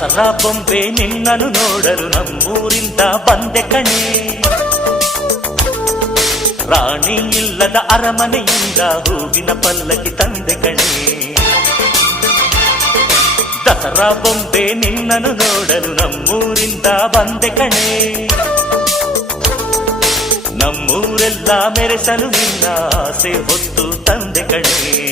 ದಸರಾ ಬೊಂಬೆ ನಿನ್ನನ್ನು ನೋಡಲು ನಮ್ಮೂರಿಂದ ಬಂದೆ ಕಣೆ. ರಾಣಿ ಇಲ್ಲದ ಅರಮನೆಯಿಂದ ಹೂವಿನ ಪಲ್ಲಕ್ಕಿ ತಂದೆ ಕಣೆ. ದಸರಾ ಬೊಂಬೆ ನಿನ್ನನ್ನು ನೋಡಲು ನಮ್ಮೂರಿಂದ ಬಂದೆ ಕಣೆ. ನಮ್ಮೂರೆಲ್ಲ ಮೆರೆಸಲು ನಿನ್ನ ಆಸೆ ಹೊತ್ತು ತಂದೆ ಕಣೆ.